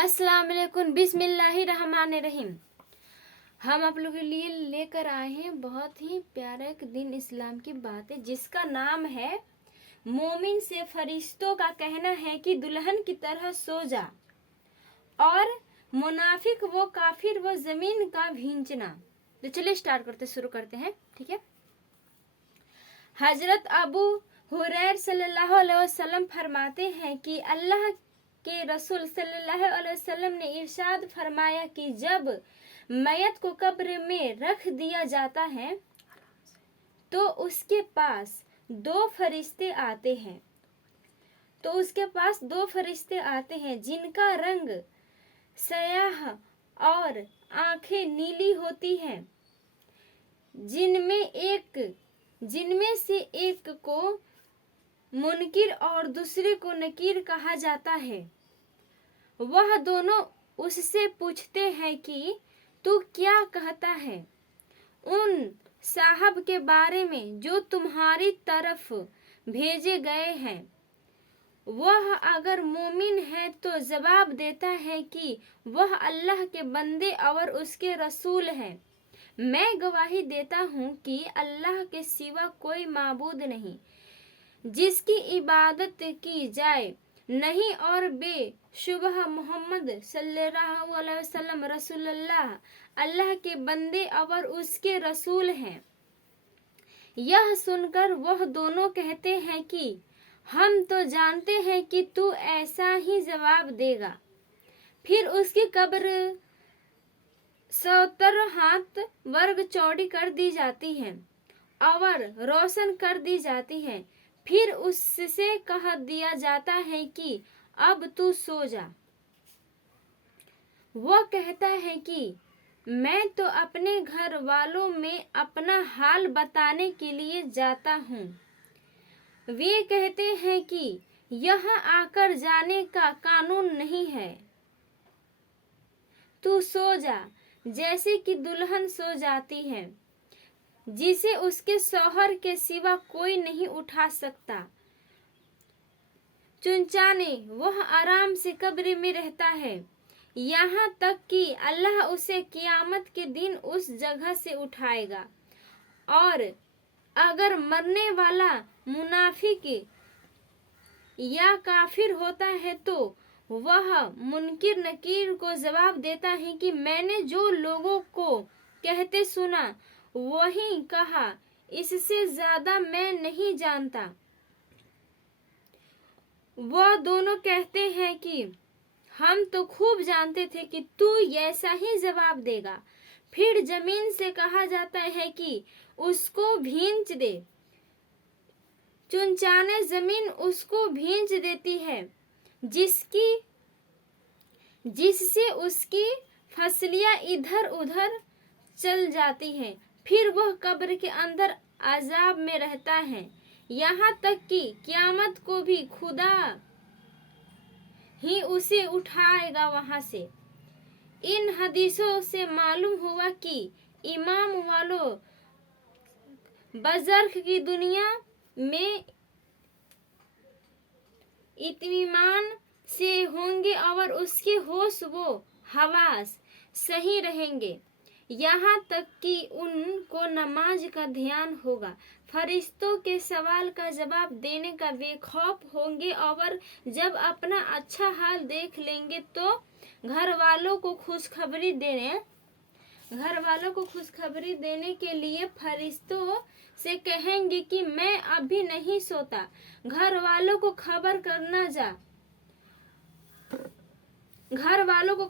अस्सलाम वालेकुम, बिस्मिल्लाहिर्रहमानिर्रहीम। हम आप लोगों के लिए लेकर आए हैं बहुत ही प्यारा एक दिन इस्लाम की बात है, जिसका नाम है मोमिन से फरिश्तों का कहना है कि दुल्हन की तरह सो जा, और मुनाफिक वो काफिर वो जमीन का भींचना। तो चलिए शुरू करते हैं, ठीक है। हजरत अबू हुरैर सल्लल्लाहु अलैहि वसल्लम फरमाते हैं कि अल्लाह के रसूल सल्लल्लाहु अलैहि वसल्लम ने इरशाद फरमाया कि जब मैयत को कब्र में रख दिया जाता है तो उसके पास दो फरिश्ते आते हैं जिनका रंग स्याह और आंखें नीली होती हैं, जिनमें से एक को मुनकिर और दूसरे को नकीर कहा जाता है। वह दोनों उससे पूछते हैं कि तू क्या कहता है उन साहब के बारे में जो तुम्हारी तरफ भेजे गए हैं। वह अगर मोमिन है तो जवाब देता है कि वह अल्लाह के बंदे और उसके रसूल हैं। मैं गवाही देता हूँ कि अल्लाह के सिवा कोई माबूद नहीं जिसकी इबादत की जाए नहीं, और बेशुबह मोहम्मद सल्लल्लाहु अलैहि वसल्लम रसूलुल्लाह अल्लाह के बंदे और उसके रसूल हैं। यह सुनकर वह दोनों कहते हैं कि हम तो जानते हैं कि तू ऐसा ही जवाब देगा। फिर उसकी कब्र 70 हाथ वर्ग चौड़ी कर दी जाती है और रोशन कर दी जाती है। फिर उससे कह दिया जाता है कि अब तू सो जा। वह कहता है कि मैं तो अपने घर वालों में अपना हाल बताने के लिए जाता हूँ। वे कहते हैं कि यहाँ आकर जाने का कानून नहीं है, तू सो जा जैसे कि दुल्हन सो जाती है जिसे उसके शौहर के सिवा कोई नहीं उठा सकता। चुनचाने वह आराम से कब्र में रहता है यहाँ तक कि अल्लाह उसे क़यामत के दिन उस जगह से उठाएगा। और अगर मरने वाला मुनाफिक या काफिर होता है तो वह मुनकिर नकीर को जवाब देता है कि मैंने जो लोगों को कहते सुना वही कहा, इससे ज्यादा मैं नहीं जानता। वह दोनों कहते हैं कि हम तो खूब जानते थे कि तू ऐसा ही जवाब देगा। फिर जमीन से कहा जाता है कि उसको भींच दे। चुनचाने जमीन उसको भींच देती है जिससे उसकी फसलियां इधर उधर चल जाती हैं। फिर वह कब्र के अंदर अजाब में रहता है यहाँ तक कि क़यामत को भी खुदा ही उसे उठाएगा वहां से। इन हदीसों से मालूम हुआ कि ईमान वालों बज़र्ख की दुनिया में इत्मीनान से होंगे और उसके होश वो हवास सही रहेंगे, यहाँ तक कि उनको नमाज का ध्यान होगा। फरिश्तों के सवाल का जवाब देने का बेखौफ होंगे और जब अपना अच्छा हाल देख लेंगे तो घर वालों को खुशखबरी देने के लिए फरिश्तों से कहेंगे कि मैं अभी नहीं सोता, घर वालों को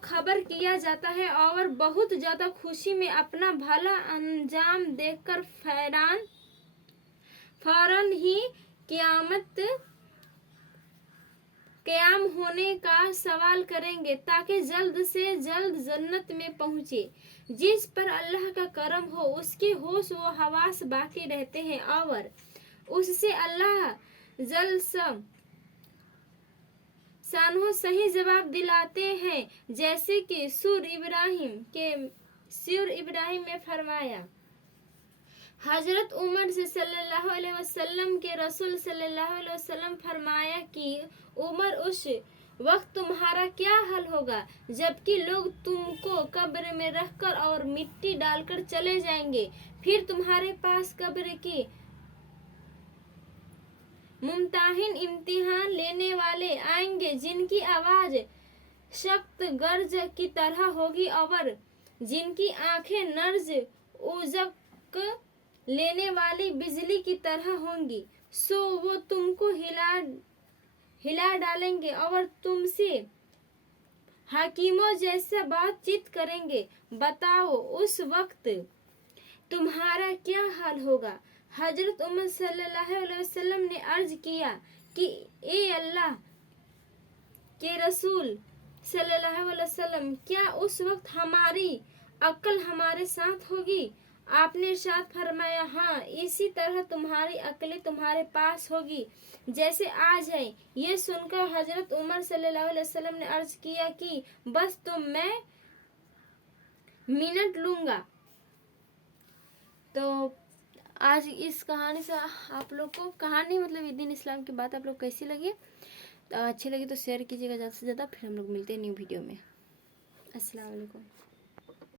खबर किया जाता है और बहुत ज्यादा खुशी में अपना भला अंजाम देखकर फौरन ही क़याम होने का सवाल करेंगे ताकि जल्द से जल्द जन्नत में पहुंचे। जिस पर अल्लाह का करम हो उसके होश व हवास बाकी रहते हैं और उससे अल्लाह जल शानहु सही जवाब दिलाते हैं, जैसे कि सूर इब्राहिम में फरमाया। हजरत उमर से सल्लल्लाहु अलैहि वसल्लम के रसूल सल्लल्लाहु अलैहि वसल्लम फरमाया कि उमर उस वक्त तुम्हारा क्या हाल होगा जबकि लोग तुमको कब्र में रखकर और मिट्टी डालकर चले जाएंगे। फिर तुम्हारे पास कब्र की मुमताहिन इम्तिहान लेने वाले आएंगे जिनकी आवाज सख्त गर्ज की तरह होगी और जिनकी आंखें नर्ज उजक लेने वाली बिजली की तरह होंगी। सो वो तुमको हिला डालेंगे और तुमसे हाकिमों जैसा बातचीत करेंगे। बताओ उस वक्त तुम्हारा क्या हाल होगा। हजरत उमर सल्लल्लाहु अलैहि वसल्लम ने अर्ज किया कि ए अल्लाह के रसूल सल्लल्लाहु अलैहि वसल्लम, क्या उस वक्त हमारी अक्ल हमारे साथ होगी। आपने इरशाद फरमाया, हाँ, इसी तरह तुम्हारी अक्लें तुम्हारे पास होगी जैसे आज है। ये सुनकर हजरत उमर सल्लल्लाहु अलैहि वसल्लम ने अर्ज किया कि बस तो मैं मिनट लूंगा। तो आज इस कहानी से आप लोग को कहानी मतलब दीन इस्लाम की बात आप लोग कैसी लगी, तो अच्छी लगी तो शेयर कीजिएगा ज़्यादा से ज़्यादा। फिर हम लोग मिलते हैं न्यू वीडियो में। अस्सलाम वालेकुम।